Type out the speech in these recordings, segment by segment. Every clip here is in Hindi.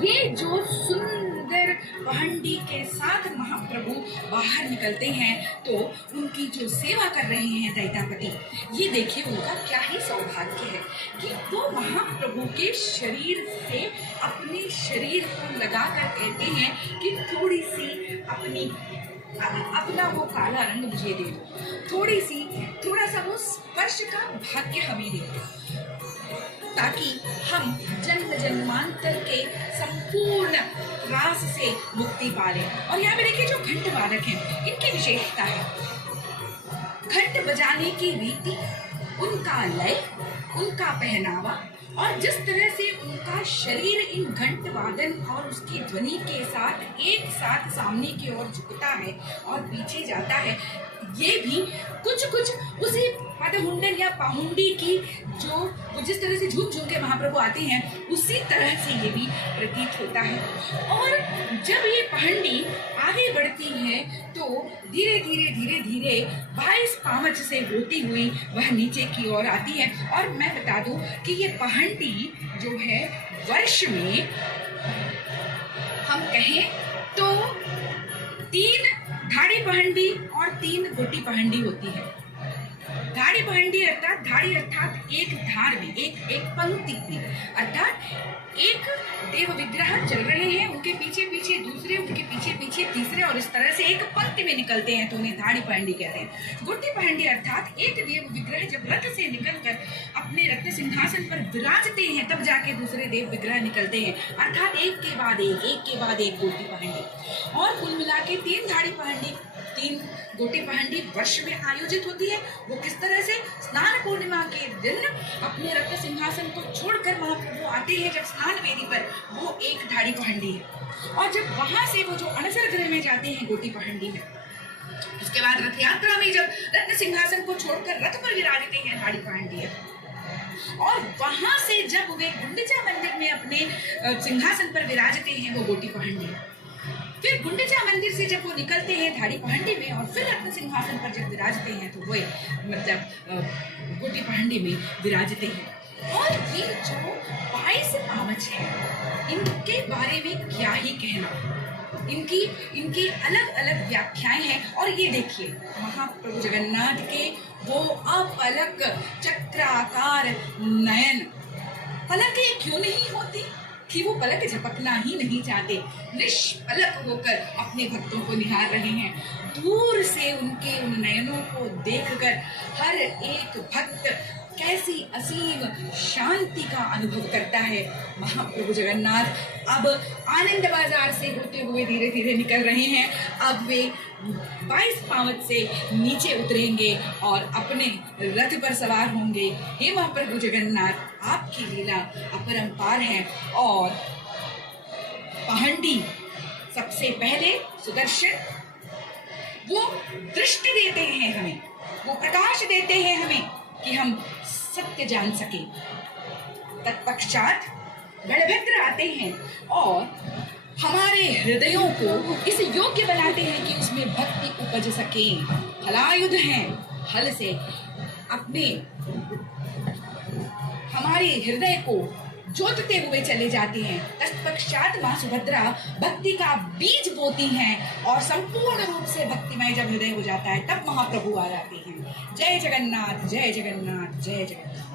ये जो सुंदर पहंडी के साथ महाप्रभु बाहर निकलते हैं तो उनकी जो सेवा कर रहे हैं दैतापति, ये देखिए उनका क्या ही सौभाग्य है कि वो महाप्रभु के शरीर से अपने शरीर को लगाकर कहते हैं कि थोड़ी सी अपना वो काला रंग मुझे दे दो, थोड़ा सा वो स्पर्श का भाग्य हमें दे दो, ताकि हम जन्म जन्मांतर के संपूर्ण रास से मुक्ति पा लें। और यहाँ पे देखिए जो घंट वादक हैं, इनकी विशेषता है घंट बजाने की रीति, उनका लय, उनका पहनावा और जिस तरह से उनका शरीर इन घंट वादन और उसकी ध्वनि के साथ एक साथ सामने की ओर झुकता है और पीछे जाता है, ये भी कुछ उसी पदहुंडन या पाहुंडी की जो जिस तरह से झूम झूम के महाप्रभु आते हैं उसी तरह से ये भी प्रतीत होता है। और जब ये पहंडी आगे बढ़ती है तो धीरे धीरे 22 पामच से होती हुई वह नीचे की ओर आती है। और मैं बता दूं कि ये पहंडी जो है वर्ष में हम कहें तो 3 धाड़ी पहंडी और 3 गोटी पहंडी होती है। धाड़ी पहंडी अर्थात एक धार में एक पंक्ति में, अर्थात एक देव विग्रह चल रहे हैं, उनके पीछे पीछे दूसरे, उनके पीछे पीछे तीसरे, और इस तरह से एक पंक्ति में निकलते हैं तो उन्हें धाड़ी पहंडी कहते हैं। गोटी पहंडी अर्थात एक देव विग्रह जब रथ से निकलकर अपने रत्न सिंहासन पर विराजते हैं तब जाके दूसरे देव विग्रह निकलते हैं, अर्थात एक के बाद एक गोटी पहंडी। और कुल मिला के 3 धाड़ी पहंडी 3 गोटी पहंडी वर्ष में आयोजित होती है। वो किस तरह से स्नान पूर्णिमा के दिन अपने रत्न सिंहासन को छोड़कर महाप्रभु आते हैं जब स्नान वेदी पर, वो एक धाड़ी पहंडी है। और जब वहां से वो जो अनसर गृह में जाते हैं गोटी पहंडी में, उसके बाद रथ यात्रा में जब रत्न सिंहासन को छोड़कर रथ पर विराजते हैं, धाड़ी पहंडी है। और वहां से जब वे गुंडिचा मंदिर में अपने सिंहासन पर विराजते हैं, वो गोटी पहंडी है। फिर गुंडिचा मंदिर से जब वो निकलते हैं धाड़ी पहंडी में और फिर रत्न सिंहासन पर जब विराजते हैं तो वो मतलब गोटी पहंडी में विराजते हैं। और ये जो 22 पामच है, इनके बारे में क्या ही कहना, इनकी अलग अलग व्याख्याएं हैं। और ये देखिए महाप्रभु जगन्नाथ के वो अपलक चक्राकार नयन, पलक ये क्यों नहीं होती कि वो पलक झपकना ही नहीं चाहते, निष्पलक होकर अपने भक्तों को निहार रहे हैं। दूर से उनके उन नयनों को देखकर हर एक भक्त कैसी असीम शांति का अनुभव करता है। महाप्रभु जगन्नाथ अब आनंद बाजार से होते हुए धीरे धीरे निकल रहे हैं। अब वे 22 पावत से नीचे उतरेंगे और अपने रथ पर सवार होंगे। हे महाप्रभु जगन्नाथ, आपकी लीला अपरंपार है। और पहंडी सबसे पहले सुदर्शन वो दृष्टि देते हैं हमें, वो प्रकाश देते हैं हमें कि हम सत्य जान सके। तत्पश्चात बलभद्र आते हैं और हमारे हृदयों को इस योग्य बनाते हैं कि उसमें भक्ति उपज सके। हलायुध हैं, हल से अपने हमारे हृदय को जोतते हुए चले जाते हैं। तत्पश्चात माँ सुभद्रा भक्ति का बीज बोती हैं और संपूर्ण रूप से भक्तिमय जब हृदय हो जाता है तब महाप्रभु आ जाते हैं। जय जगन्नाथ, जय जगन्नाथ, जय जगन्नाथ।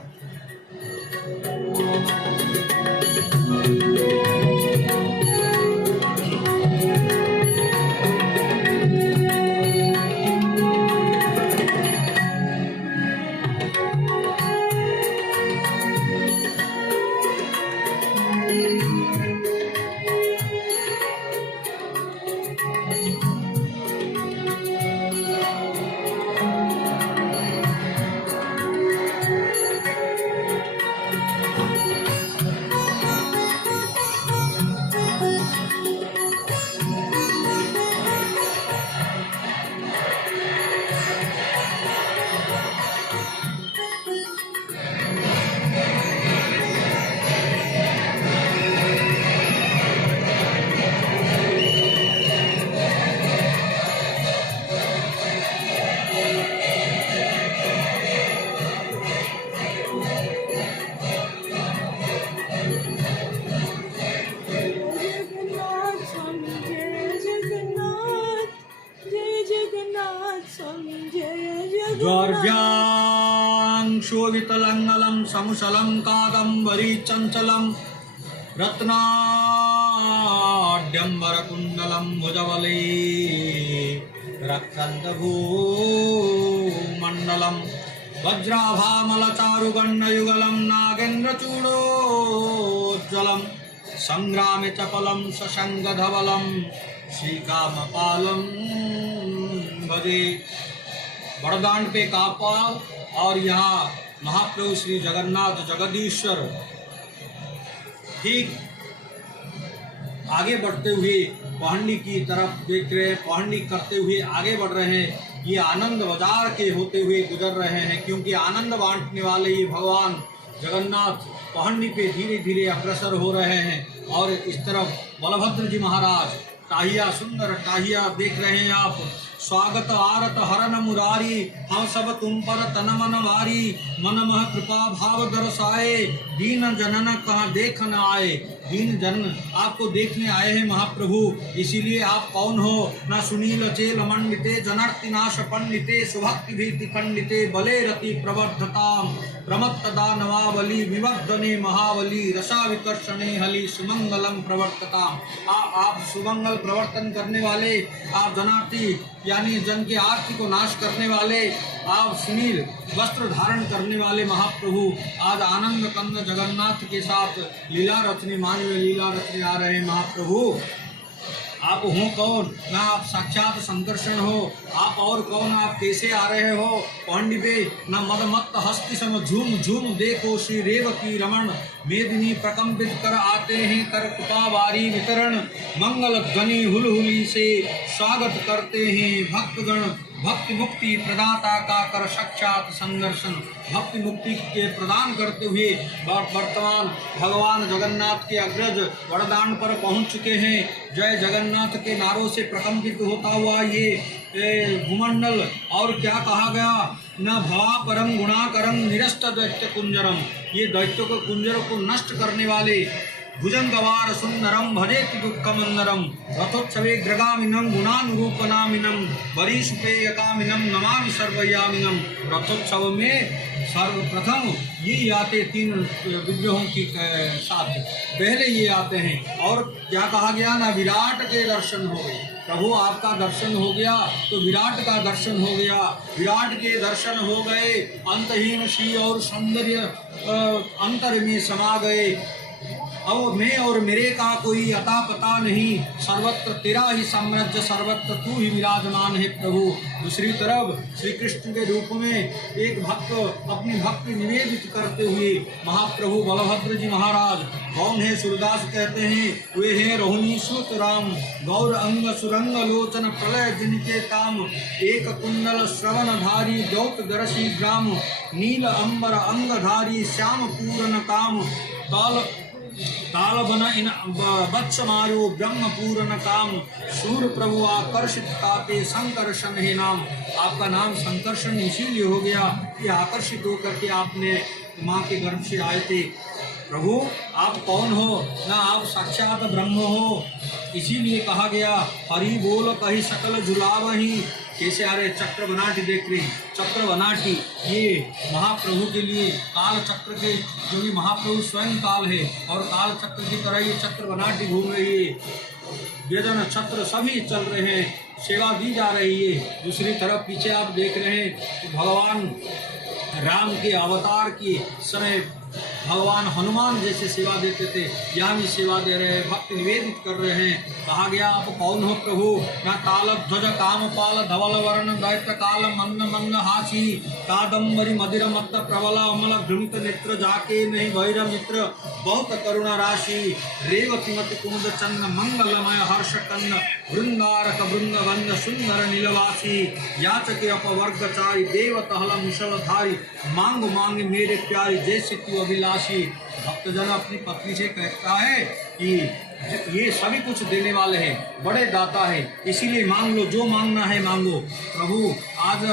द्वार्भ्यां शोभितलङ्गलं समुसलं कादम्बरी चञ्चलं रत्नाढ्यम्बरकुण्डलं भुजबले रक्तन्दभूमण्डलं वज्राभामलचारुगण्डयुगलं नागेन्द्रचूडोज्ज्वलं संग्रामे चपलं सशङ्गधवलं श्रीकामपालं भजे। बड़दांड पे कापाल और यहाँ महाप्रभु श्री जगन्नाथ जगदीश्वर ठीक आगे बढ़ते हुए पहाड़ी की तरफ देख रहे हैं, पहाड़ी करते हुए आगे बढ़ रहे हैं। ये आनंद बाजार के होते हुए गुजर रहे हैं, क्योंकि आनंद बांटने वाले ये भगवान जगन्नाथ पहाड़ी पे धीरे धीरे अग्रसर हो रहे हैं। और इस तरफ बलभद्र जी महाराज टाहिया, सुंदर टाहिया देख रहे हैं आप। स्वागत आरत हरन मुरारी, हम सब तुम पर तन मन वारी, मन मह कृपा भाव दरसाए, दीन जनन कहाँ देख न आए। दीन जन आपको देखने आए हैं महाप्रभु, इसीलिए आप कौन हो। न सुनील चेल मंडिते जनर्ति नाश पंडिते, सुभक्ति भीति खंडिते, बले रति प्रवर्धताम, प्रमत्तदा नवावली विवर्धने महावली, रसा विकर्षणे हली सुमंगलम प्रवर्तताम। आप सुमंगल प्रवर्तन करने वाले, आप जनार्ति यानी जन के आरती को नाश करने वाले, आप सुनील वस्त्र धारण करने वाले महाप्रभु आज आनंद कंद जगन्नाथ के साथ लीला रचने, मानवीय लीला रचने आ रहे हैं महाप्रभु। आप हो कौन? ना आप साक्षात संकर्षण हो। आप और कौन? आप कैसे आ रहे हो पौंडी पे? न मदमत्त हस्ति सम झूम झूम देखो श्री रेवती रमण, मेदिनी प्रकंपित कर आते हैं कर कृपावारी वितरण, मंगल ध्वनि हुलहुली से स्वागत करते हैं भक्तगण, भक्ति मुक्ति प्रदाता का कर साक्षात संदर्शन। भक्ति मुक्ति के प्रदान करते हुए वर्तमान भगवान जगन्नाथ के अग्रज वरदान पर पहुंच चुके हैं। जय जगन्नाथ के नारों से प्रकंपित होता हुआ ये भूमंडल, और क्या कहा गया, न भवा परम गुणाकरम निरस्त दैत्य कुंजरम, ये दैत्य को कुंजर को नष्ट करने वाले भुजंगवार सुंदरम भजेति दुःखमंदरम, रथोत्सवे ग्रगामिनम गुणानुरूपनामिनम, वरीषुपेयकामिनम नमामि सर्वयामिनम। रथोत्सव में सर्वप्रथम ये आते तीन विग्रहों की साथ पहले ये आते हैं। और क्या कहा गया, ना विराट के दर्शन हो गए। प्रभु आपका दर्शन हो गया तो विराट का दर्शन हो गया, विराट के दर्शन हो गए, अंतहीन श्री और सौंदर्य अंतर में समा गए। अब मैं और मेरे का कोई अता पता नहीं, सर्वत्र तेरा ही साम्राज्य, सर्वत्र तू ही विराजमान है प्रभु। दूसरी तरफ श्री कृष्ण के रूप में एक भक्त अपनी भक्ति निवेदित करते हुए महाप्रभु बलभद्र जी महाराज कौन है? सूरदास कहते हैं वे हैं रोहिणी सूत राम, गौर अंग सुरंग लोचन प्रलय जिनके काम, एक कुंडल श्रवणधारी द्यौत दर्शी ग्राम, नील अंबर अंगधारी श्याम पूर्ण काम, ताल बन इन वत्स मारो ब्रह्म पूर्ण काम, सूर प्रभु आकर्षित ताते संकर्षण है नाम। आपका नाम संकर्षण इसीलिए हो गया कि आकर्षित होकर के आपने माँ के गर्भ से आए थे। प्रभु आप कौन हो? ना आप साक्षात ब्रह्म हो, इसीलिए कहा गया हरि बोल कही सकल झुलावही। कैसे आ रहे चक्र बनाटी देख रहे, चक्र बनाटी ये महाप्रभु के लिए काल चक्र के, जो भी महाप्रभु स्वयं काल है और काल चक्र की तरह ये चक्र बनाटी घूम रही है, वेदन छत्र सभी चल रहे हैं, सेवा दी जा रही है। दूसरी तरफ पीछे आप देख रहे हैं तो भगवान राम के अवतार के समय भगवान हनुमान जैसे सेवा देते थे, यहाँ भी सेवा दे रहे हैं, भक्ति निवेदित कर रहे हैं। कहा गया आप कौन हो प्रभु? न ताल ध्वज कामपाल धवल वर्ण दैत्य काल मंद मंद हासी, कादम्बरी मदिर मत्त प्रबल अमल भ्रमित नेत्र, जाके नहीं भैर मित्र बहुत करुणा राशि, रेवती मति कुमुद चंद मंगलमय हर्ष कंद, वृंदारक वृंदवंद सुंदर नीलवासी, याचके अपवर्गचारी देवतहल मुसलधारी, मांग मांग मेरे प्यारी जैसे तू अभिलाषी। भक्तजन अपनी पत्नी से कहता है कि ये सभी कुछ देने वाले हैं, बड़े दाता है, इसीलिए मांग लो, जो मांगना है मांगो। प्रभु आज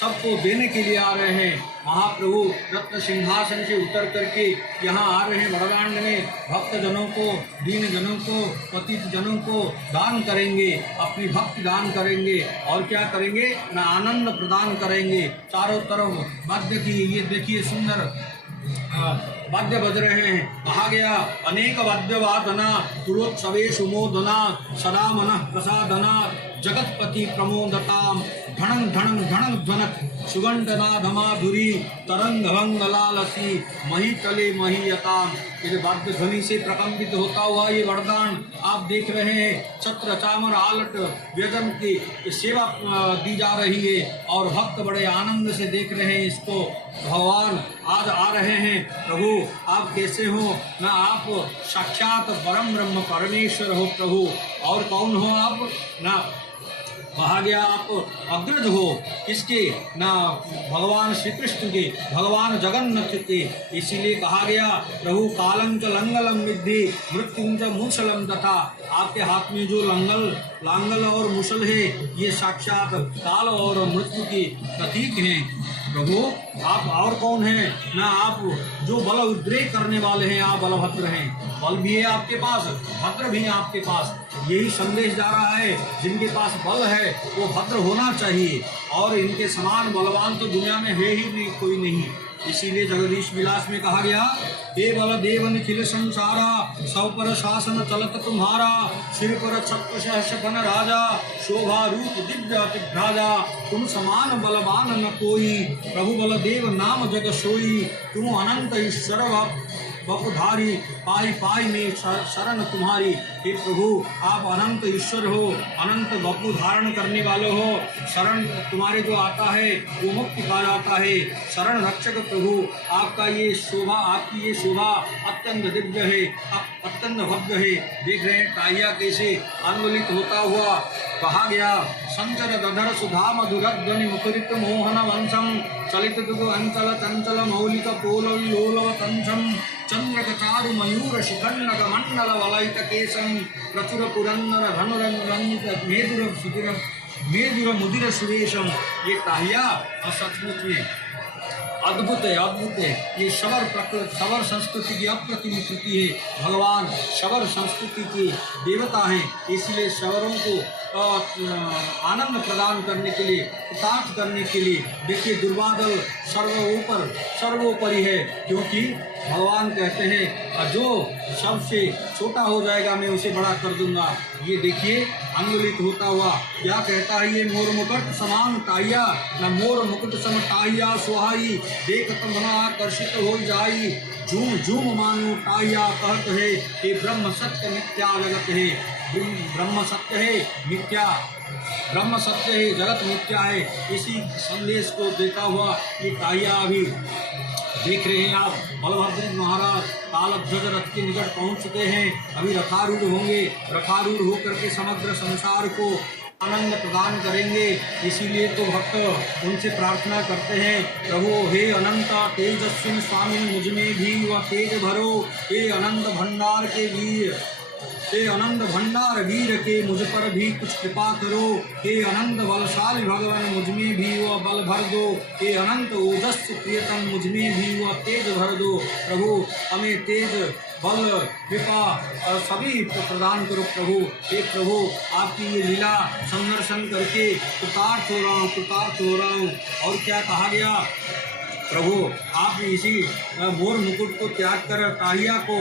सबको देने के लिए आ रहे हैं। महाप्रभु रत्न सिंहासन से उतर करके यहाँ आ रहे हैं वरदान में, भक्त जनों को, दीन जनों को, पतित जनों को दान करेंगे, अपनी भक्ति दान करेंगे और क्या करेंगे ना आनंद प्रदान करेंगे। चारों तरफ वाद्य की ये देखिए सुंदर वाद्य बज रहे हैं। कहा गया अनेक वाद्य वादना पुरोत्सवे सुमोदना सदा मन प्रसादना जगतपति प्रमोदताम धणं धणं धणं ध्वनक सुगंधनाधमाधुरी तरंग भंग लालसी मही तले महीयताम। ये वाद्य ध्वनि से प्रकंपित होता हुआ ये वरदान आप देख रहे हैं। छत्र चामर आलट व्यजन की सेवा दी जा रही है और भक्त बड़े आनंद से देख रहे हैं इसको। भगवान आज आ रहे हैं। प्रभु आप कैसे हो ना, आप साक्षात परम ब्रह्म परमेश्वर हो प्रभु। और कौन हो आप ना, कहा गया आप अग्रज हो किसके ना, भगवान श्री कृष्ण के, भगवान जगन्नाथ के। इसीलिए कहा गया प्रभु कालं च लंगलम विद्धि मृत्युं च मूसलम तथा। आपके हाथ में जो लांगल और मुसल है ये साक्षात काल और मृत्यु की प्रतीक हैं। प्रभु आप और कौन हैं ना, आप जो बल उद्रेक करने वाले हैं, आप बलभद्र हैं। बल भी है आपके पास, भद्र भी है आपके पास। यही संदेश जा रहा है, जिनके पास बल है वो भद्र होना चाहिए और इनके समान बलवान तो दुनिया में है ही नहीं, कोई नहीं। इसीलिए जगदीश विलास में कहा गया हे बल देव निखिल संसारा सब पर शासन चलत तुम्हारा सिर पर छत्र सहस्रफन राजा शोभा रूप दिव्य अतिभ्राजा तुम समान बलवान न कोई प्रभु बल देव नाम जग सोई तुम अनंत ईश्वर बपुधारी पाई पाई में शरण तुम्हारी। हे प्रभु आप अनंत ईश्वर हो, अनंत बपु धारण करने वाले हो। शरण तुम्हारे जो आता है वो मुक्ति पा जाता है। शरण रक्षक प्रभु आपका ये शोभा, आपकी ये शोभा अत्यंत दिव्य है, अत्यंत भव्य है। देख रहे हैं टाइया कैसे आंदोलित होता हुआ। कहा गया संचर दधर सुधा मधुरध्वनि मुखरित मोहन वंशम चलित अंचल चंचल मौलिक पोल लोलव तंचम चंद्रक चारु मयूर शिखंडक मंडल वलयित केशम प्रचुर पुरंदर धनुरंजित मेदुर मुदिर सुरेशम। ये टाहिया और सचमुच में अद्भुत है, अद्भुत है। ये शबर प्रकृति, शबर संस्कृति की अप्रतिम कृति है। भगवान शबर संस्कृति के देवता हैं, इसलिए शबरों को आनंद प्रदान करने के लिए, कृतार्थ करने के लिए देखिए दुर्वादल सर्वोपरि है, क्योंकि भगवान कहते हैं जो सबसे छोटा हो जाएगा मैं उसे बड़ा कर दूंगा। ये देखिए आंदोलित होता हुआ क्या कहता है ये मोर मुकुट समान टाइया न मोर मुकुट सम टाइया सुहाई देख तुम आकर्षित हो जाई झूम झूम मानो टाइया कहत है ये ब्रह्म सत्य मिथ्या जगत है। ब्रह्म सत्य है, मिथ्या ब्रह्म सत्य है, जगत मिथ्या है। इसी संदेश को देता हुआ ये टाइया अभी देख रहे हैं आप। बलभद्र महाराज तालध्वज रथ के निकट पहुंच चुके हैं, अभी रथारूढ़ होंगे। रथारूढ़ होकर के समग्र संसार को आनंद प्रदान करेंगे। इसीलिए तो भक्त उनसे प्रार्थना करते हैं प्रभु हे अनंत तेजस्वी स्वामी मुझ में भी वह तेज भरो। हे अनंत भंडार के वीर, हे अनंत भंडार वीर के मुझ पर भी कुछ कृपा करो। हे अनंत बलशाली भगवान मुझ में भी वह बल भर दो। हे अनंत ओजस्वी प्रियतम मुझ में भी वह तेज भर दो। प्रभु हमें तेज बल कृपा सभी प्रदान करो प्रभु। हे प्रभु आपकी ये लीला संदर्शन करके कृतार्थ हो रहा हूँ। और क्या कहा गया प्रभु आपने इसी मोर मुकुट को त्याग कर टाहिया को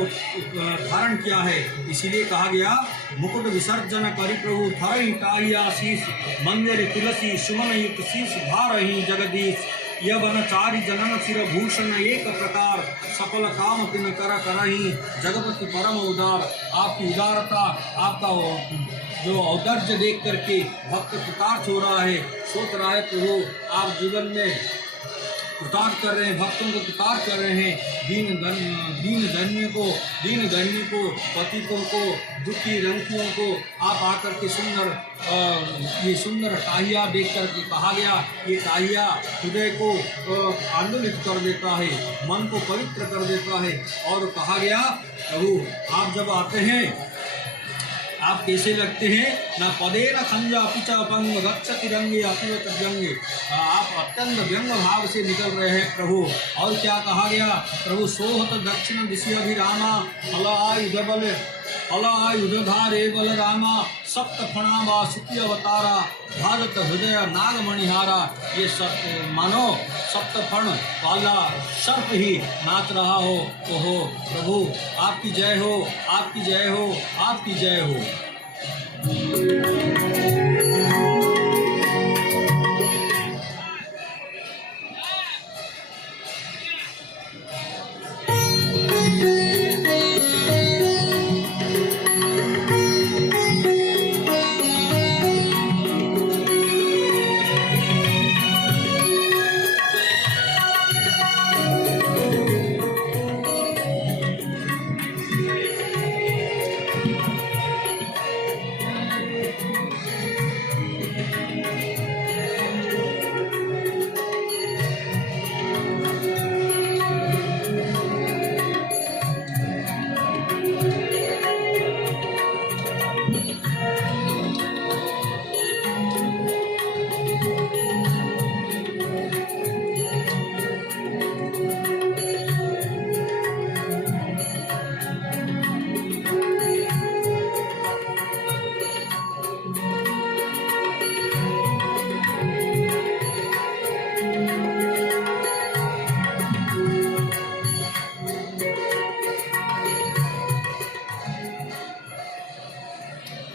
धारण किया है। इसीलिए कहा गया मुकुट विसर्जन करी प्रभु धरहि टाहिया शीश मंदिर तुलसी सुमन युक्त शीश धारहि जगदीश। यह बनचारी जनन सिर भूषण एक प्रकार सफल काम तिन कर करहि जगपति परम उदार। आपकी उदारता, आपका जो औदार्य देख करके भक्त कृतार्थ हो रहा है, सोच रहा है प्रभु आप जीवन में कृतार्थ कर रहे हैं, भक्तों को कृतार्थ कर रहे हैं। दीन धन्य को पतितों को दुखी रंकियों को आप आकर के ये सुंदर टाहिया देख कर के कहा गया ये टाहिया हृदय को आंदोलित कर देता है, मन को पवित्र कर देता है। और कहा गया प्रभु आप जब आते हैं आप कैसे लगते हैं? न पदे न खंजा पिचा पंग रक्ष तिरंगे अतिव तजंगे। आप अत्यंत व्यंग भाव से निकल रहे हैं प्रभु। और क्या कहा गया? प्रभु सोहत दक्षिण दिशभिरामा फलायुधारे बलरामा सप्त फणा सुखी अवतारा भारत हृदय नागमणिहारा। ये सब मानो सप्त फण वाला सर्प ही नाच रहा हो। ओहो प्रभु, आपकी जय हो, आपकी जय हो, आपकी जय हो।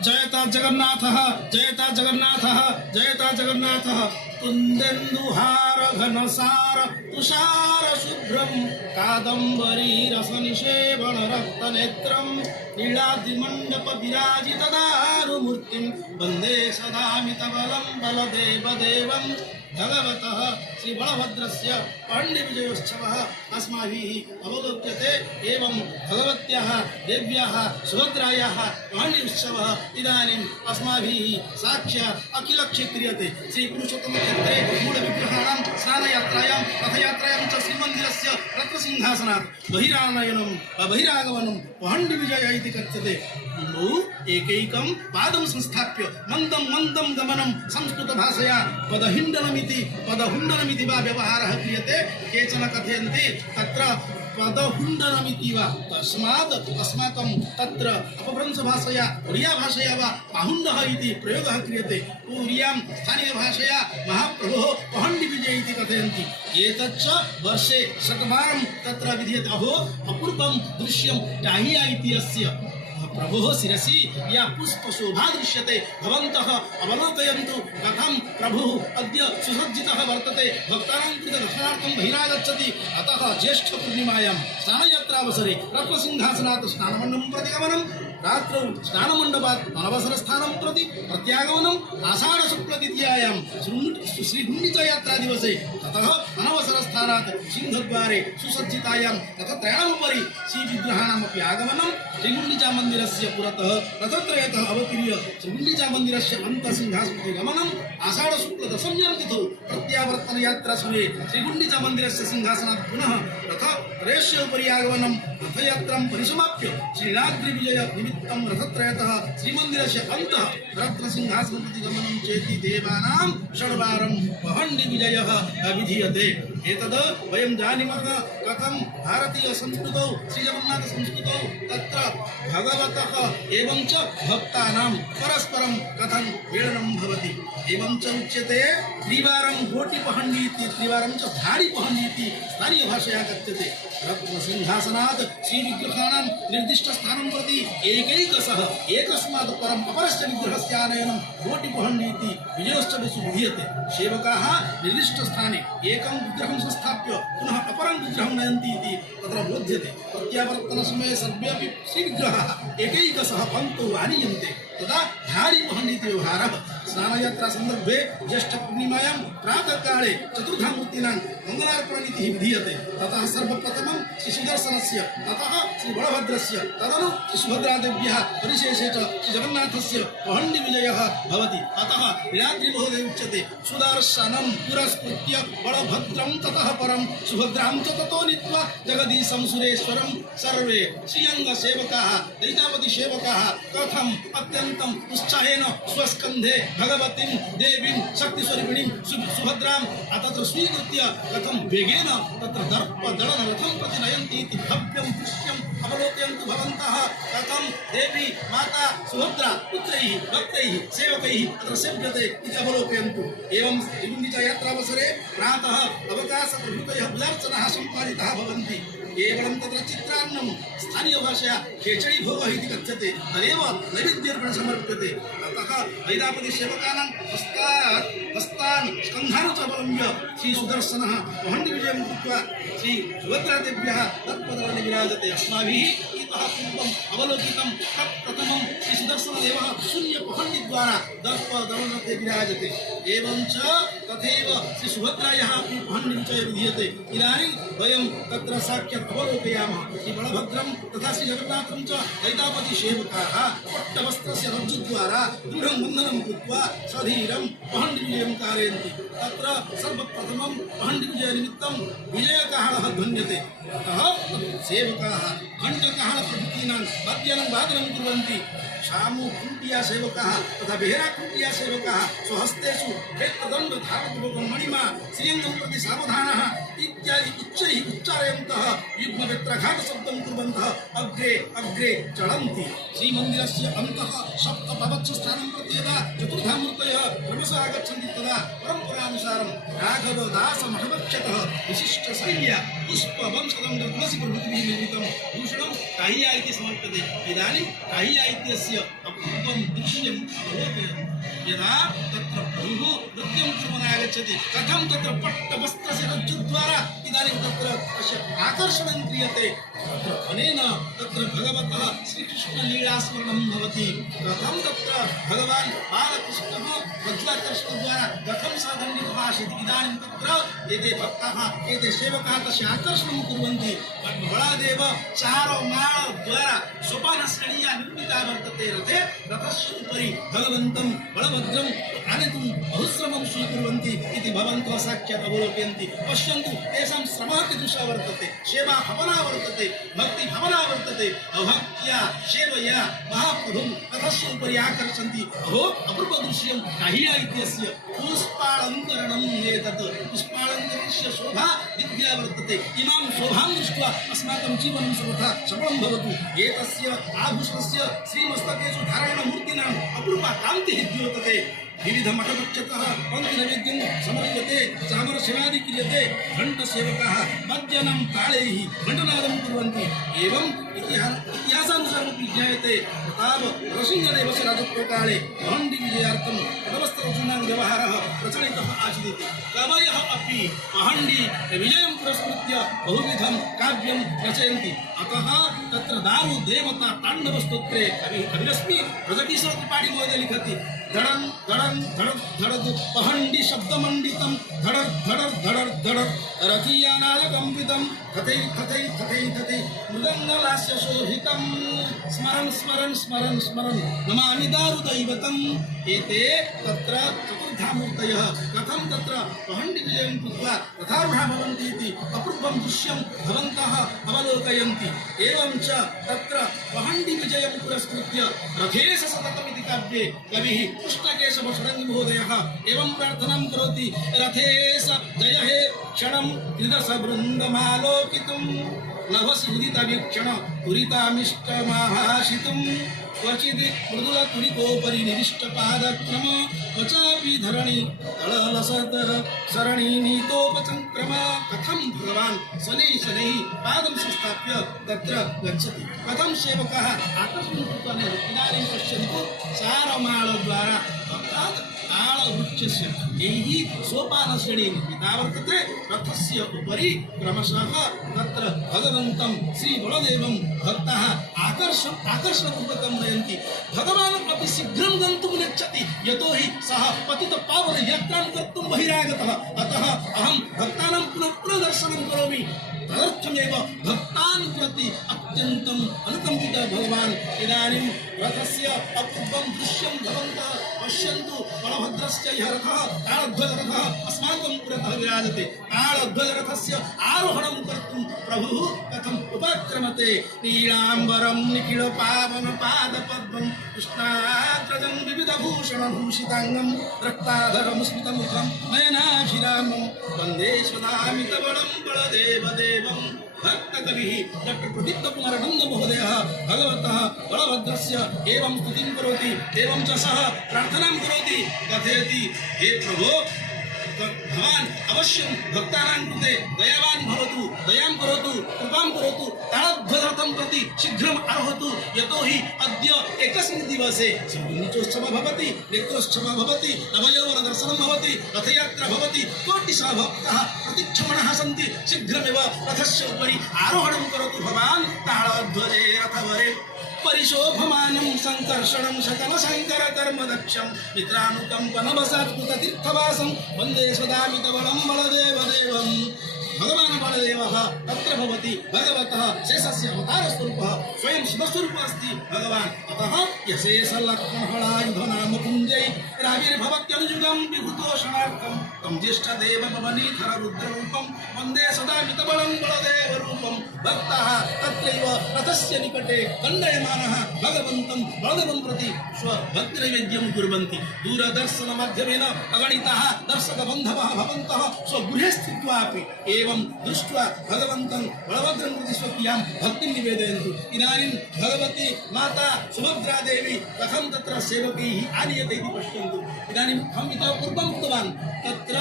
जयता जगन्नाथ जयता जगन्नाथ जयता जगन्नाथ। कुंदेन्दुहार घनसार तुषार शुभ्रम कादंबरी रसनिषेवण रक्तनेत्रम नीलाद्रिमण्डप विराजित दारुमूर्तिं वन्दे सदामितबलं बलदेव देवं। भगवतः श्री बलभद्रस्य पाण्ड्यविजयोत्सवः अस्माभिः अवलोक्यते। एवं भगवत्याः देव्याः सुभद्रायाः पाण्ड्योत्सवः इदानीम् अस्माभिः साक्षात् अखिलक्षे क्रियते। श्रीपुरुषोत्तमक्षेत्रे मूढविग्रहाणां स्नानयात्रायां रथयात्रायां च श्रीमन्दिरस्य रत्नसिंहासनात् बहिरानयनं बहिरागमनं पाण्ड्यविजय इति कथ्यते। एकैकं पादं संस्थाप्य मन्दं मन्दं गमनं संस्कृतभाषया पदहुण्डनमिति वा व्यवहारः क्रियते। केचन कथयन्ति तत्र पदहुण्डनमिति वा, तस्मात् अस्माकं तत्र अपभ्रंशभाषया ओडियाभाषया वा पाहुण्डः इति प्रयोगः क्रियते। ओडियां स्थानीयभाषया महाप्रभोः पहण्डिविजय इति कथयन्ति। एतच्च वर्षे षट्वारं तत्र विधीयते। अहो अपूर्वं दृश्यं टाहिया इति अस्य प्रभोः शिरसि या पुष्पशोभा दृश्यते। भवन्तः अवलोकयन्तु कथं प्रभुः अद्य सुसज्जितः वर्तते। भक्तानां कृते दर्शनार्थं बहिरागच्छति। अतः ज्येष्ठपूर्णिमायां स्नानयात्रावसरे रत्नसिंहासनात् स्नानमण्डपं प्रति गमनं, रात्रौ स्नानमण्डपात् अनवसरस्थानं प्रति प्रत्यागमनम्, आषाढशुक्लद्वितीयायां श्रीगुण्डिचयात्रादिवसे ततः अनवसरस्थानात् सिंहद्वारे सुसज्जितायां तथा त्रयाणामुपरि श्रीविग्रहाणामपि आगमनं, श्रीगुण्डिचामन्दिरस्य पुरतः रथत्रयतः अवतीर्य श्रीगुण्डिचामन्दिरस्य अन्तःसिंहासने गमनं, आषाढशुक्लदशम्यां तिथौ प्रत्यावर्तनयात्रासमये श्रीगुण्डिचामन्दिरस्य सिंहासनात् पुनः रथत्रयस्य उपरि आगमनं, रथयात्रां परिसमाप्य श्रीनाद्रिविजय निमित्तं रथत्रयतः श्रीमन्दिरस्य अन्तः रत्नसिंहासनं प्रति गमनं चेति देवानां षड्वारं पहण्डिविजयः विधीयते। एतद् वयं जानीमः कथं भारतीयसंस्कृतौ श्रीजगन्नाथसंस्कृतौ तत्र भगवतः एवं च भक्तानां परस्परं कथं मेलनं भवति। एवं च उच्यते त्रिवारं गोटिपहण्डी इति, त्रिवारं च धाडिपहण्डी इति स्थानीयभाषया कथ्यते। रत्नसिंहासनात् श्रीविग्रहाणां निर्दिष्टस्थानं प्रति एकैकशः एकस्मात् परम् अपरस्य विग्रहस्य आनयनं गोटिपहण्डी इति विजयोत्सवेषु विधीयते। सेवकाः निर्दिष्टस्थाने एकं विग्रहं संस्थाप्य पुनः अपरं विग्रहं नयन्ति इति तत्र बोध्यते। प्रत्यावर्तनसमये सर्वेपि श्रीविग्रहाः एकैकशः पङ्क्तौ आनीयन्ते। तदा धाडिपहण्डी इति व्यवहारः। स्नानयात्रा सन्दर्भे ज्येष्ठपूर्णिमायां प्रातःकाले चतुर्धामूर्तीनां मङ्गलार्पणनीतिः विधीयते। ततः सर्वप्रथमं श्रीसुदर्शनस्य, ततः श्री बलभद्रस्य तदनु श्री सुभद्रादेव्यः परिशेषे च श्री जगन्नाथस्य पहण्डि विजयः भवति। अतः नीलाद्रि महोदय उच्यते सुदर्शनं पुरस्कृत्य बलभद्रं ततः परं सुभद्रां च ततो नीत्वा जगदीशं सुरेश्वरं सर्वे श्रियंग सेवकाः दैतापति सेवकाः कथम् अत्यन्तम् उत्साहेन स्वस्कन्धे भगवतीं देवीं शक्तिस्वरूपिणीं सुभद्रां तत्र स्वीकृत्य कथं वेगेन तत्र दर्पदलनरथं प्रति नयन्ति इति भव्यं दृश्यम् अवलोकयन्तु भवन्तः। कथं देवी माता सुभद्रा पुत्रैः भक्तैः सेवकैः तत्र सेव्यते इति अवलोकयन्तु। एवं गुण्डिचयात्रावसरे प्रातः अवकाशप्रभृतयः पूजार्चनाः सम्पादिताः भवन्ति। केवलं तत्र चित्रान्नं स्थानीयभाषया खेचडी भोगः इति कथ्यते, तदेव नैवेद्यर्पणे समर्प्यते। अतः दैतापतिसेवकानां हस्तान् स्कन्धान् च अवलम्ब्य श्रीसुदर्शनः पहण्डिविजयं कृत्वा श्रीसुभद्रादेव्यः तत्पदवने विराजते। अस्माभिः इतः पूर्वम् अवलोकितं तत्प्रथमं श्रीसुदर्शनदेवः शून्यपहण्डिद्वारा दर्पदलनरथे विराजते। एवञ्च तथैव श्रीसुभद्रायाः अपि पहण्डिविजयः विधीयते। इदानीं वयं तत्र साक्षात् अवलोकयामः श्रीबलभद्रं तथा श्रीजगन्नाथं च दैतापतिसेवकाः पट्टवस्त्रस्य रज्जुद्वारा दृढं बन्धनं कृत्वा सधीरं पहण्डिविजयं कारयन्ति। तत्र सर्वप्रथमं पहण्डिविजयनिमित्तं विजयकाहळः ध्वन्यते। अतः सेवकाः घण्टकाहळप्रभृतीनां वाद्यानां वादनं कुर्वन्ति। शामु कुण्टिया सेवकाः तथा बेहरा कुण्टिया सेवकाः स्वहस्तेषु क्षेत्रदण्ड धारकपूर्वकं मणिमा श्रियङ्गं प्रति सावधानः इत्यादि उच्चैः उच्चारयन्तः युग्मवेत्रघातशब्दं कुर्वन्तः अग्रे अग्रे चलन्ति। श्रीमन्दिरस्य अन्तः सप्तपवत्सस्थानं प्रति यदा चतुर्धा मूर्तयः क्रमशः आगच्छन्ति तदा परम्परानुसारं राघवदासमठवक्षतः विशिष्टशैल्या पुष्पवंशदं तुलसी प्रभृतिभिः निर्मितं भूषणं काहिया इति समर्प्यते। इदानीं काहिया इत्यस्य अपूर्वं दृश्यम् अवलोकयन्तु। यदा तत्र प्रभुः नृत्यं कुर्वन् आगच्छति कथं तत्र पट्टवस्त्रस्य रज्जुद्वारा इदानीं तत्र तस्य आकर्षणं क्रियते। तत्र अनेन तत्र भगवतः श्रीकृष्णलीलास्मरणं भवति। कथं तत्र भगवान् बालकृष्णः वज्राकर्षणद्वारा कथं सः दण्डितः आसीत्। इदानीं तत्र एते भक्ताः एते सेवकाः तस्य आकर्षणं कुर्वन्ति। बलादेव चारमाळद्वारा सोपानश्रेण्या निर्मिता वर्तते। रथे रथस्य उपरि भगवन्तं बलभद्रम् आनेतुं बहुश्रमं स्वीकुर्वन्ति इति भवन्तः साक्षात् अवलोकयन्ति। पश्यन्तु तेषां श्रमः कीदृशः वर्तते, सेवा भावना वर्तते, भक्ति भावना वर्तते। अभक्त्या सेवया महाप्रभुं रथस्य उपरि आकर्षन्ति। अहो अपूर्वदृश्यं काहिया इत्यस्य पुष्पालङ्करणम् एतत्। पुष्पालङ्करणस्य शोभा दिव्या वर्तते। इमां शोभां दृष्ट्वा अस्माकं जीवनं सर्वथा सफलं भवतु। एतस्य आभूषणस्य श्रीमस्तकेषु धारणमूर्तीनाम् अपूर्वा कान्तिः द्योतते। विविधमठपक्षतः पङ्क्तिनैवेद्यं समर्प्यते, चामरसेवादि क्रियते। घण्टसेवकाः वाद्यानां तालैः घण्टनादं कुर्वन्ति। एवम् इतिहासानुसारमपि ज्ञायते प्रताप नरसिंहदेवस्य राजत्वकाले पहण्डिविजयार्थं पटवस्त्ररचनां व्यवहारः प्रचलितः आसीत्। कवयः अपि पहण्डिविजयं पुरस्कृत्य बहुविधं काव्यं रचयन्ति। अतः तत्र दारु देवता ताण्डवस्तोत्रे कविरश्मि ब्रजकिशोर त्रिपाठी महोदय लिखति धड़ं धड़ं धड़ं धड़द पहण्डि शब्दमण्डितं धड़र धड़र धड़र धड़र रथीयानाद कंपितं थथै थथै थथै थथै मृदङ्गलास्य शोभितं स्मरन् स्मरन् स्मरन् स्मरन् नमामि दारुदैवतम्। एते तत्र चतुर्धा मूर्तयः कथं तत्र पहण्डिविजयं कृत्वा तथारूढा भवन्ति इति अपूर्वं दृश्यं भवन्तः अवलोकयन्ति। एवं च तत्र पहण्डिविजयं पुरस्कृत्य रथेश सततमिति काव्ये कविः कृष्णकेशव षडङ्गी महोदयः एवं प्रार्थनां करोति रथेश जय हे क्षणं त्रिदश वृन्दमालोकितुं नभसि उदितवीक्षण तुरितामिष्टमाभाषितुं क्वचिद् मृदुलतुरितोपरि निविष्टपादक्रम क्वचापि धरणि तळलसत् सरणि नीतोपचङ्क्रम। कथं भगवान् शनैः शनैः पादं संस्थाप्य तत्र गच्छति। कथं सेवकाः आकर्षणं कृत्वा इदानीं पश्यन्तु चारमाळद्वारा अर्थात् तालवृक्षस्य यैः सोपानश्रेणी निर्मिता वर्तते। रथस्य उपरि क्रमशः तत्र भगवन्तं श्रीबलदेवं भक्ताः आकर्षणपूर्वकं नयन्ति। भगवान् अपि शीघ्रं गन्तुं नेच्छति, यतोहि सः पतितपावनयात्रां कर्तुं बहिरागतः। अतः अहं भक्तानां पुनः पुनः दर्शनं करोमि। तदर्थमेव भक्तान् प्रति अत्यन्तम् अनुकम्पितः भगवान् इदानीं रथस्य अपूर्वं दृश्यं भवन्तः पश्यन्तु बलभद्रस्य यः रथः तालध्वजरथः अस्माकं पुरतः विराजते तालध्वजरथस्य आरोहणं कर्तुं प्रभुः कथम् उपक्रमते नीलाम्बरं निखिलपावनपादपद्मं कृष्णाग्रजं विविधभूषणभूषिताङ्गं रक्ताधरं स्मितमुखं नयनाभिरामं वन्दे सदामितबलं बलदेवदेवं भक्तकविः डॉक्टर प्रदीप्त कुमार नंद महोदयः भगवतः बलभद्रस्य एवं स्तुतिं करोति एवं च सः प्रार्थनां करोति कथयति हे प्रभो भवान् अवश्यं भक्तानां कृते दयावान् भवतु दयां करोतु कृपां करोतु तालध्वजरथं प्रति शीघ्रम् आरोहतु यतोहि अद्य एकस्मिन् दिवसे नीचोत्सवः भवति नेत्रोत्सवः भवति नवयौवनदर्शनं भवति रथयात्रा भवति कोटिशः भक्ताः प्रतीक्षमाणाः सन्ति शीघ्रमेव रथस्य उपरि आरोहणं करोतु भवान् तालध्वजे रथवरे परिशोभमानं संकर्षणं सकल शंकर कर्म दक्षं मित्रानुकंपनवसात्कृततीर्थवासं वन्दे सदामितबलं बलदेवदेवं भगवान् बलदेवः तत्र भवति भगवतः शेषस्य अवतारस्वरूपः स्वयं शिवस्वरूपः अस्ति भगवान् अतः यशेषलक्ष्मणहलायुधनामपुञ्जै राविर्भवत्यनुयुगं विभूतोषणार्थं तं ज्येष्ठदेवमवनीधर रुद्ररूपं वन्दे सदामितबलं बलदेवरूपं भक्ताः तत्रैव रथस्य निकटे दण्डयमानः भगवन्तं बलदेवं प्रति स्वभक्तिनैवेद्यं कुर्वन्ति दूरदर्शनमाध्यमेन अगणिताः दर्शकबन्धवः भवन्तः स्वगृहे स्थित्वापि एवं दृष्ट्वा भगवन्तं बलभद्रं प्रति स्वकीयां भक्तिं निवेदयन्तु इदानीं भगवती माता सुभद्रा देवी कथं तत्र सेवकैः आनीयते इति पश्यन्तु इदानीं अहम् इतः पूर्वम् उक्तवान् तत्र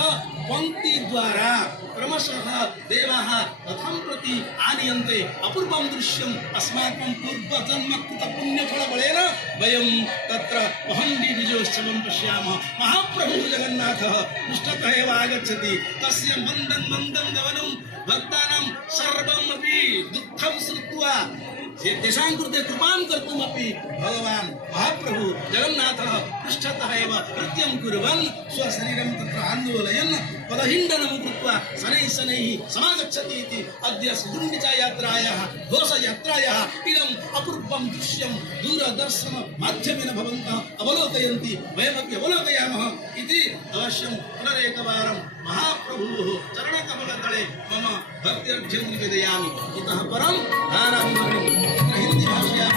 पङ्क्तिद्वारा क्रमशः देवाः रथं प्रति आनीयन्ते अपूर्वं दृश्यम् अस्माकं पूर्वजन्मकृतपुण्यफलबलेन वयं तत्र पहण्डी विजयोत्सवं पश्यामः महाप्रभुः जगन्नाथः पृष्ठतः एव आगच्छति तस्य मन्दं मन्दं गमनं भक्तानां सर्वमपि दुःखं श्रुत्वा तेषां कृते कृपां कर्तुमपि भगवान् महाप्रभु जगन्नाथः पृष्ठतः एव नृत्यं कुर्वन् स्वशरीरं तत्र आन्दोलयन् पदहिण्डनं कृत्वा शनैः शनैः समागच्छति इति अद्य गुण्डिचायात्रायाः घोषयात्रायाः इदम् अपूर्वं दृश्यं दूरदर्शनमाध्यमेन भवन्तः अवलोकयन्ति वयमपि अवलोकयामः इति अवश्यं पुनरेकवारं महाप्रभुः चरणकमलतले मम भक्त्यर्घ्यं निवेदयामि इतः परं हिंदी भाषायां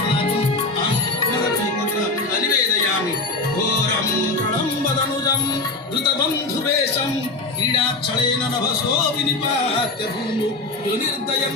अहं पुनरपि तत्र निवेदयामि घोरं प्रणम्बदनुजं धृतबन्धुवेशं क्रीडाक्षणेन नभसो विनिपात्य भूमौ योनिर्दयं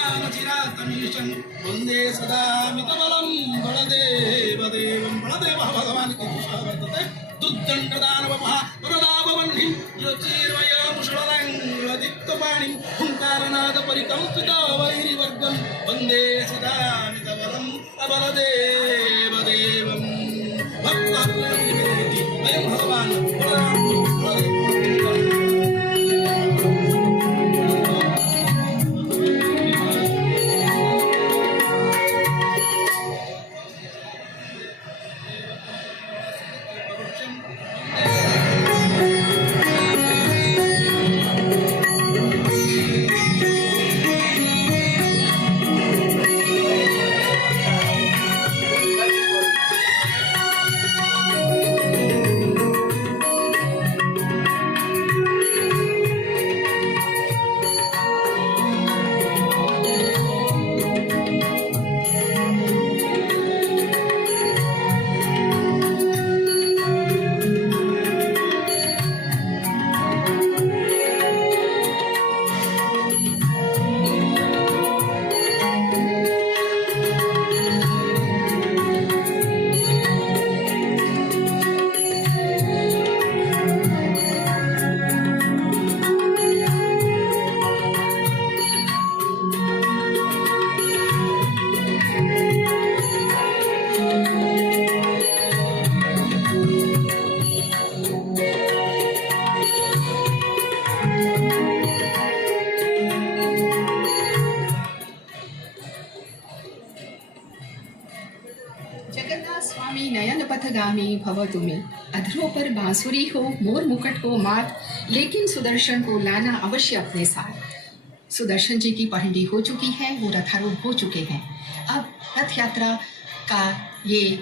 नियतमानचिरातमीशं वन्दे सदामितबलं बलदेवदेवं बलदेवः भगवान् कीदृशः वर्तते दुर्दण्डदानवः वरदाभवह्निं योचिर्वयमुषलङ्गदीप्तपाणिं हुङ्कारनादपरिकल्पितवैरिवर्गं वन्दे सदामितबलं बलदेवदेवं भक्तप्रणिवेदि वयं भगवान् स्वामी नयन पथगामी भव तुम्हें अधरों पर बांसुरी हो मोर मुकुट हो मात लेकिन सुदर्शन को लाना अवश्य अपने साथ। सुदर्शन जी की पहंडी हो चुकी है, वो रथारूढ़ हो चुके हैं। अब रथ यात्रा का ये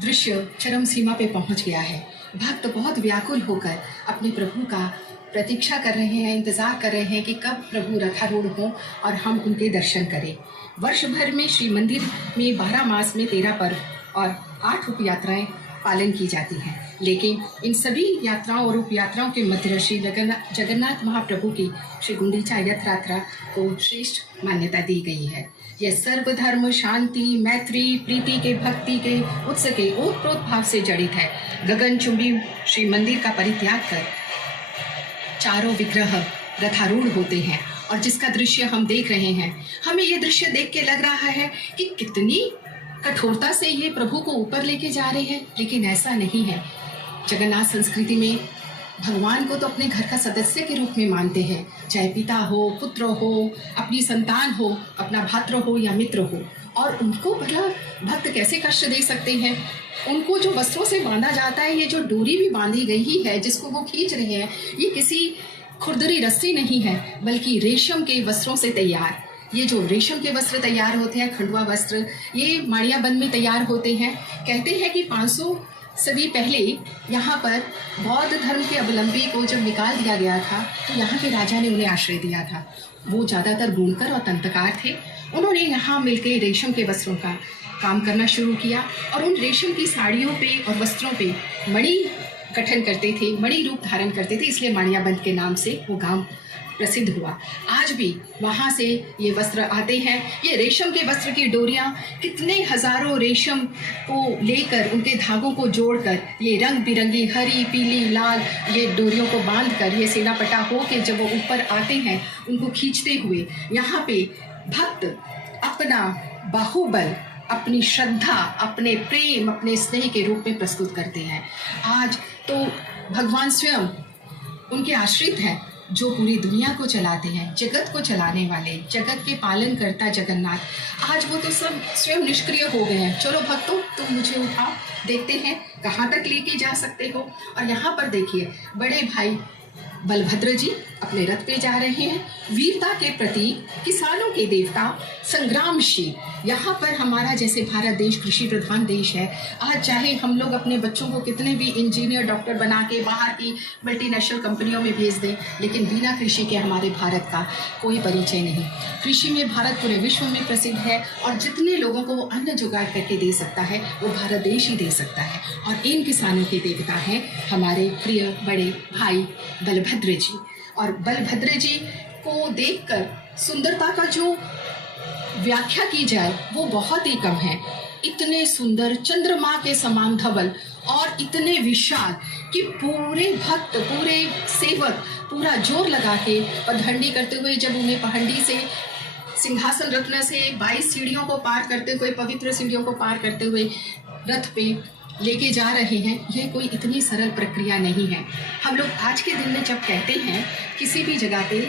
दृश्य चरम सीमा पे पहुंच गया है। भक्त बहुत व्याकुल होकर अपने प्रभु का प्रतीक्षा कर रहे हैं, इंतज़ार कर रहे हैं कि कब प्रभु रथारूढ़ हों और हम उनके दर्शन करें। वर्ष भर में श्री मंदिर में 12 मास में 13 पर्व और 8 उप यात्राएँ पालन की जाती हैं, लेकिन इन सभी यात्राओं और उप यात्राओं के मध्य श्री जगन्नाथ महाप्रभु की श्री गुंडीचा रथ यात्रा को श्रेष्ठ मान्यता दी गई है। यह सर्वधर्म शांति, मैत्री, प्रीति के, भक्ति के, उत्सव के ओतप्रोत भाव से जड़ित है। गगनचुंबी श्री मंदिर का परित्याग कर चारों विग्रह रथारूढ़ होते हैं और जिसका दृश्य हम देख रहे हैं, हमें ये दृश्य देख के लग रहा है कि कितनी कठोरता से ये प्रभु को ऊपर लेके जा रहे हैं, लेकिन ऐसा नहीं है। जगन्नाथ संस्कृति में भगवान को तो अपने घर का सदस्य के रूप में मानते हैं, चाहे पिता हो, पुत्र हो, अपनी संतान हो, अपना भात्र हो या मित्र हो। और उनको भला भक्त कैसे कष्ट दे सकते हैं? उनको जो वस्त्रों से बांधा जाता है, ये जो डोरी भी बांधी गई ही है जिसको वो खींच रहे हैं, ये किसी खुरदरी रस्सी नहीं है, बल्कि रेशम के वस्त्रों से तैयार। ये जो रेशम के वस्त्र तैयार होते हैं, खंडवा वस्त्र, ये माड़ियाबंद में तैयार होते हैं। कहते हैं कि 500 सदी पहले यहाँ पर बौद्ध धर्म के अवलंबी को जब निकाल दिया गया था, तो यहाँ के राजा ने उन्हें आश्रय दिया था। वो ज़्यादातर बुनकर और तंत्रकार थे। उन्होंने यहाँ मिलकर रेशम के वस्त्रों का काम करना शुरू किया और उन रेशम की साड़ियों पे और वस्त्रों पे मणि गठन करते थे, मणि रूप धारण करते थे, इसलिए माड़ियाबंद के नाम से वो गांव प्रसिद्ध हुआ। आज भी वहाँ से ये वस्त्र आते हैं। ये रेशम के वस्त्र की डोरियाँ कितने हजारों रेशम को लेकर, उनके धागों को जोड़कर, ये रंग बिरंगी हरी, पीली, लाल ये डोरियों को बांधकर ये सेनापटा हो के जब वो ऊपर आते हैं, उनको खींचते हुए यहाँ पे भक्त अपना बाहुबल, अपनी श्रद्धा, अपने प्रेम, अपने स्नेह के रूप में प्रस्तुत करते हैं। आज तो भगवान स्वयं उनके आश्रित हैं, जो पूरी दुनिया को चलाते हैं, जगत को चलाने वाले, जगत के पालन करता जगन्नाथ। आज वो तो सब स्वयं निष्क्रिय हो गए हैं। चलो भक्तों, तुम मुझे उठाओ, देखते हैं कहाँ तक लेके जा सकते हो। और यहाँ पर देखिए, बड़े भाई बलभद्र जी अपने रथ पे जा रहे हैं। वीरता के प्रतीक, किसानों के देवता, संग्रामशील। यहाँ पर हमारा जैसे भारत देश कृषि प्रधान देश है, आज चाहे हम लोग अपने बच्चों को कितने भी इंजीनियर, डॉक्टर बना के बाहर की मल्टीनेशनल कंपनियों में भेज दें, लेकिन बिना कृषि के हमारे भारत का कोई परिचय नहीं। कृषि में भारत पूरे विश्व में प्रसिद्ध है और जितने लोगों को वो अन्न जुगाड़ करके दे सकता है, वो भारत देश ही दे सकता है। और इन किसानों के देवता हैं हमारे प्रिय बड़े भाई बलभद्र जी। और बलभद्र जी को देखकर सुंदरता का जो व्याख्या की जाए वो बहुत ही कम है। इतने सुंदर, चंद्रमा के समान धवल और इतने विशाल कि पूरे भक्त, पूरे सेवक पूरा जोर लगा के पगडंडी करते हुए, जब उन्हें पगडंडी से सिंहासन रत्न से 22 सीढ़ियों को पार करते हुए, पवित्र सीढ़ियों को पार करते हुए रथ पे लेके जा रहे हैं, यह कोई इतनी सरल प्रक्रिया नहीं है। हम लोग आज के दिन में जब कहते हैं किसी भी जगह पे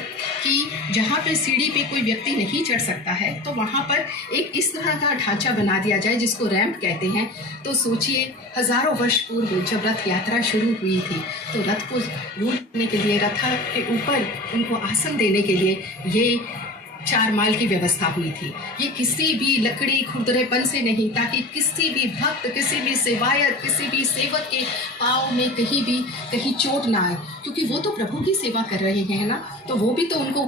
कि जहाँ पे सीढ़ी पे कोई व्यक्ति नहीं चढ़ सकता है, तो वहाँ पर एक इस तरह का ढांचा बना दिया जाए जिसको रैंप कहते हैं। तो सोचिए, हजारों वर्ष पूर्व जब रथ यात्रा शुरू हुई थी, तो रथ को रूल करने के लिए, रथ के ऊपर उनको आसन देने के लिए ये 4 माल की व्यवस्था हुई थी। ये किसी भी लकड़ी खुरदरेपन से नहीं, ताकि किसी भी भक्त, किसी भी सेवायत, किसी भी सेवक के पाँव में कहीं चोट ना आए, क्योंकि वो तो प्रभु की सेवा कर रहे हैं ना, तो वो भी तो उनको